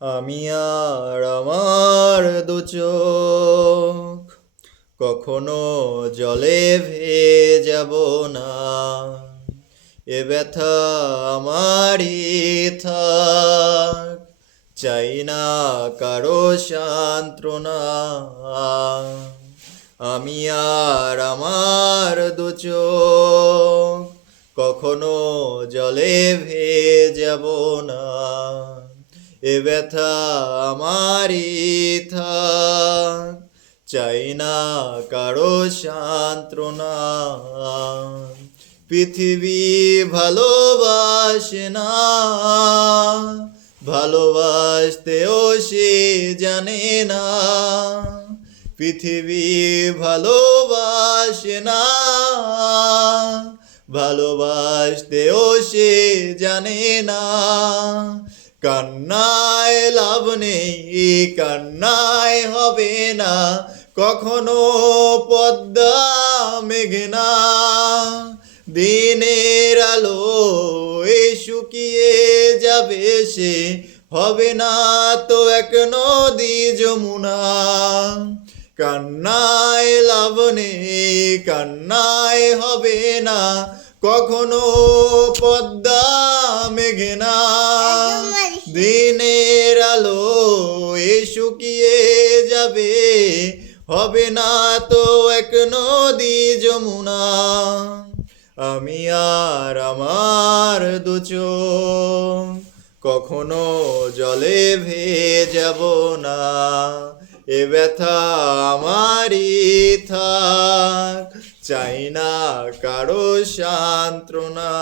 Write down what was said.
আমি আর আমার দু চোখ কখনো জলে যাব না। এ ব্যথা আমারই থাক, চাই না কারো সান্ত্বনা। আমি আর আমার দু চোখ কখনো জলে যাব না। এ ব্যথা আমারই থাক, চাই না কারো সান্ত্বনা। পৃথিবী ভালোবাসে না, ভালোবাসতেও সে জানে না। পৃথিবী ভালোবাসে না, ভালোবাসতেও সে জানে না। কান্নায় লাভ নেই, কান্নায় হবে না কখনো পদ্মা মেঘনা। দিনের আলো শুকিয়ে যাবে সে, হবে না তো এক নদী যমুনা। কান্নায় লাভ নেই, কান্নায় হবে না কখনো পদ্মা মেঘনা। দিনের আলো শুকিয়ে যাবে, হবে না তো এক নদী যমুনা। আমি আর আমার দু চোখ কখনো জলে যাব না। এ ব্যথা আমারই থাক, চাই না কারো সান্ত্বনা।